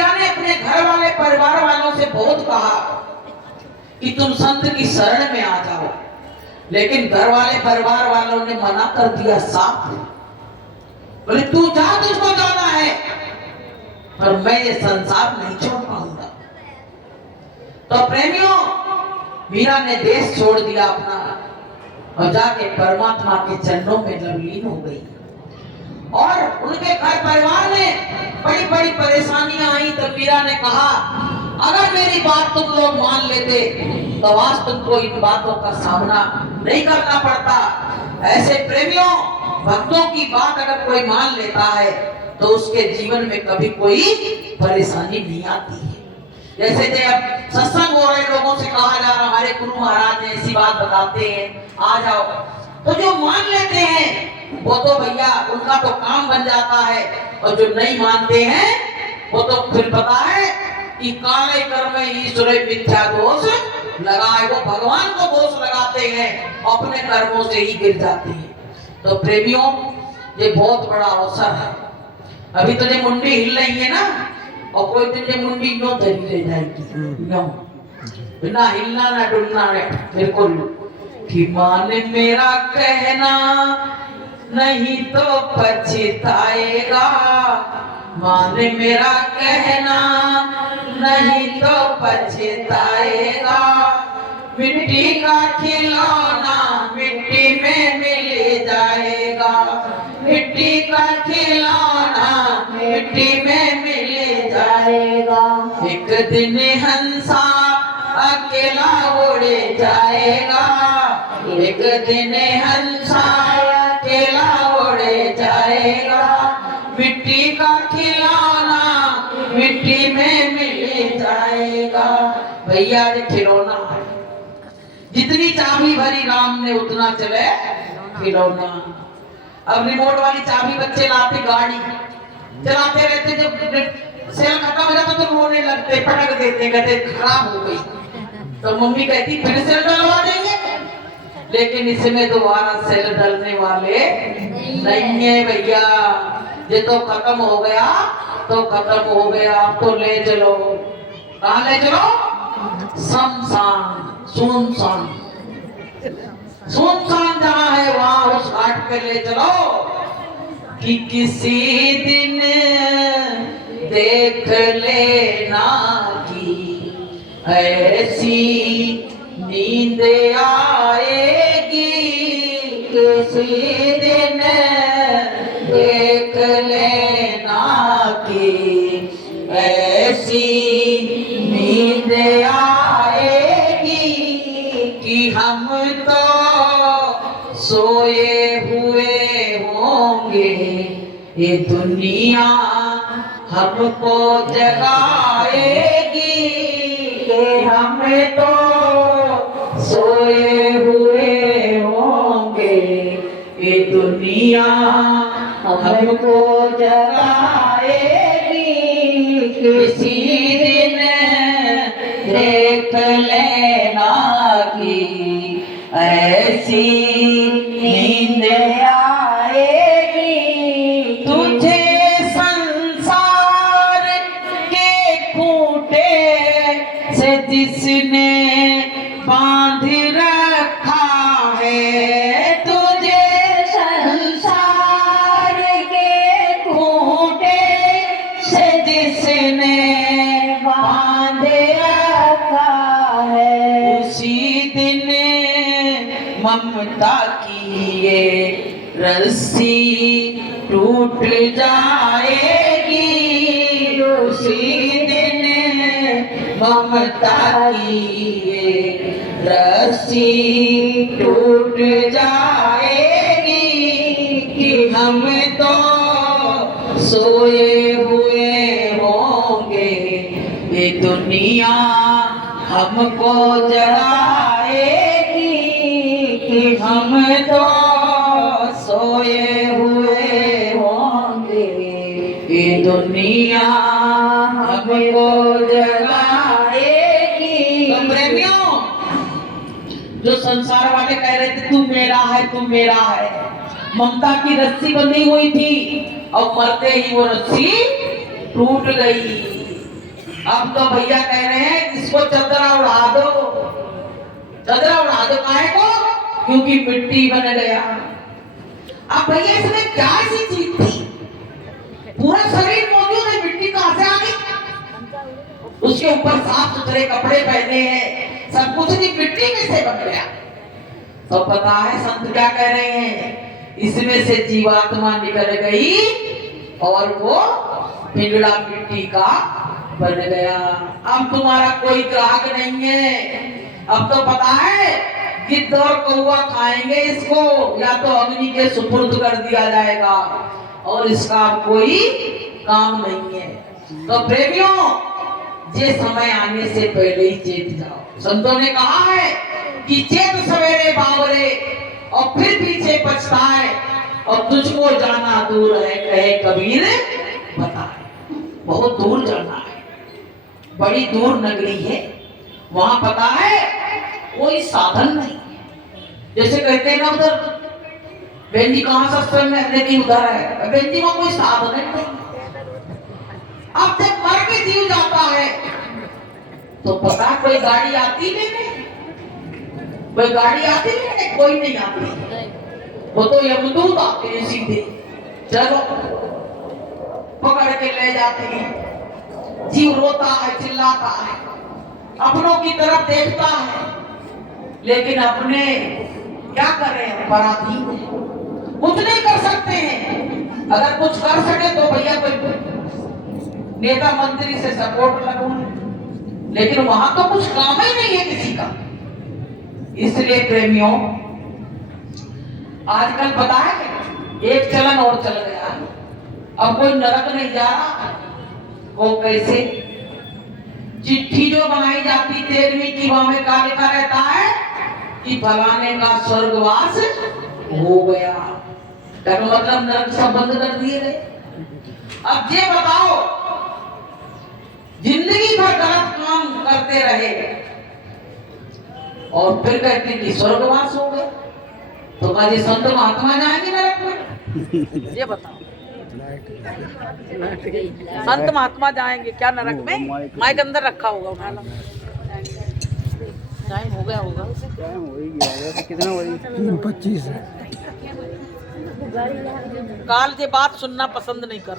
मीरा ने अपने घर वाले परिवार वालों से बहुत कहा कि तुम संत की शरण में आ जाओ, लेकिन घर वाले परिवार वालों ने मना कर दिया साफ। बोले तू जा, तुझको जाना है, पर मैं ये संसार नहीं छोड़ पाऊंगा। तो प्रेमियों, मीरा ने देश छोड़ दिया अपना और जाके परमात्मा के चरणों में लवलीन हो गई। और उनके घर परिवार में बड़ी बड़ी परेशानियां आई। तो मीरा ने कहा अगर मेरी बात तुम लोग मान लेते तो आज तुमको इन बातों का सामना नहीं करना पड़ता। ऐसे प्रेमियों, भक्तों की बात अगर कोई मान लेता है तो उसके जीवन में कभी कोई परेशानी नहीं आती है। जैसे जब सत्संग हो रहे लोगों से कहा जा रहा हमारे गुरु महाराज ऐसी बात बताते हैं, आ जाओ, तो जो मान लेते हैं वो तो भैया उनका तो काम बन जाता है, और जो नहीं मानते हैं वो तो फिर पता है कि काले कर्म ईश्वर मिथ्या दोष लगाए, वो भगवान को दोष लगाते हैं, अपने कर्मों से ही गिर जाते हैं। तो प्रेमियों, ये बहुत बड़ा अवसर है। अभी तो ये मुंडी हिल रही है ना, और कोई दिन ये मुंडी क्यों धरी रह जाएगी, बिना हिलना ना डुलना है बिल्कुल। कि माने मेरा कहना नहीं तो पछताएगा, माने मेरा कहना नहीं तो पछताएगा। मिट्टी का खिलौना मिट्टी में मिल जाएगा, मिट्टी का खिलौना मिट्टी में मिल जाएगा। एक दिन हंसा अकेला उड़ जाएगा, एक दिन हंसा अकेला उड़ जाएगा। मिट्टी का खिलौना मिट्टी में मिल जाएगा। भैया ये खिलौना है, जितनी चाबी भरी राम ने उतना चले खिलौना। अब रिमोट वाली चाबी बच्चे लाते, गाड़ी चलाते रहते, जब सेल खत्म हो जाता तो रोने लगते, पटक देते, कहते खराब हो गई। तो मम्मी कहती फिर सेल डलवा देंगे, लेकिन इसमें दोबारा सेल डलने वाले नहीं है भैया। ये तो खत्म हो गया तो खत्म हो गया, तो ले चलो। कहाँ ले चलो? शमशान, सुनसान, सुनसान जहाँ है वहां उस घाट पे ले चलो। कि किसी दिन देख लेना कि ऐसी नींद आएगी, किसी दिन देख लेना कि ऐसी नींद आएगी कि हम तो सोए हुए होंगे, ये दुनिया हमको जगाएगी। कि हम तो सोए हुए होंगे, ये दुनिया हमको जगाएगी। किसी दिन देख लेना कि ऐसी नींद आएगी। तुझे संसार के खूंटे से जिसने बांध रखा है, तुझे संसार के खूंटे से जिसने बांध रखा है, उसी दिन ममता की ये रस्सी टूट जाएगी। उसी दिन ममता की ये रस्सी टूट जाएगी। कि हम तो सोए हुए होंगे, ये दुनिया हमको जगाएगी। कि हम तो सोए हुए होंगे, ये दुनिया हमको जगाएगी। तो प्रेमियों, जो संसार वाले कह रहे थे तू मेरा है, तू मेरा है, ममता की रस्सी बंधी हुई थी और मरते ही वो रस्सी टूट गई। अब तो भैया कह रहे हैं इसको चदरा उड़ा दो। चदरा उड़ा दो काहे को? क्योंकि मिट्टी बन गया। अब भैया इसमें क्या ऐसी चीज थी? पूरा शरीर मौजूद है, मिट्टी कहां से आ गई? उसके ऊपर साफ सुथरे कपड़े पहने हैं, सब कुछ नहीं, मिट्टी में से बन गया। तो पता है संत क्या कह रहे हैं? इसमें से जीवात्मा निकल गई और वो पिंगला मिट्टी का बन गया। अब तुम्हारा कोई ग्राहक नहीं है। अब तो पता है गिद्ध और कौवा खाएंगे इसको, या तो अग्नि के सुपुर्द कर दिया जाएगा और इसका कोई काम नहीं है। तो प्रेमियों, ये समय आने से पहले ही चेत जाओ। संतों ने कहा है कि चेत सवेरे बावरे और फिर पीछे पछताए, और तुझको जाना दूर है कहे कबीर बताए। बहुत दूर जाना है, बड़ी दूर नगरी है, वहां पता है कोई साधन नहीं। जैसे कहते हैं ना उधर बहन जी कहाँ सत्संग है, लेकिन उधर है बहन जी, वहां कोई साधन नहीं। अब जब मर के जीव जाता है तो पता है कोई गाड़ी आती नहीं, कोई गाड़ी आती नहीं, कोई नहीं आती। वो तो यमदूत आते हैं सीधे, चलो पकड़ के ले जाते हैं। जीव रोता है, चिल्लाता है, अपनों की तरफ देखता है, लेकिन अपने क्या करें, पराधीन है, कुछ नहीं कर सकते हैं। अगर कुछ कर सके तो भैया कोई नेता मंत्री से सपोर्ट लगवाए, लेकिन वहां तो कुछ काम ही नहीं है किसी का। इसलिए प्रेमियों, आजकल पता है एक चलन और चल गया। अब कोई नरक नहीं जा रहा। वो कैसे? चिट्ठी जो बनाई जाती 13वीं की, वहां में क्या लिखा रहता है कि फलाने का स्वर्गवास हो गया। क्या मतलब नरक सब बंद कर दिए गए। अब ये बताओ, जिंदगी भर गलत काम करते रहे और फिर कहते कि स्वर्गवास हो गए, तो क्या ये संत महात्मा जाएंगे नरक में? ये बताओ, संत महात्मा जाएंगे क्या नरक में? माइक अंदर रखा होगा, उठा लो। टाइम हो गया होगा, टाइम हो ही गया। कितना बजे? 3:25 है। काल ये बात सुनना पसंद नहीं कर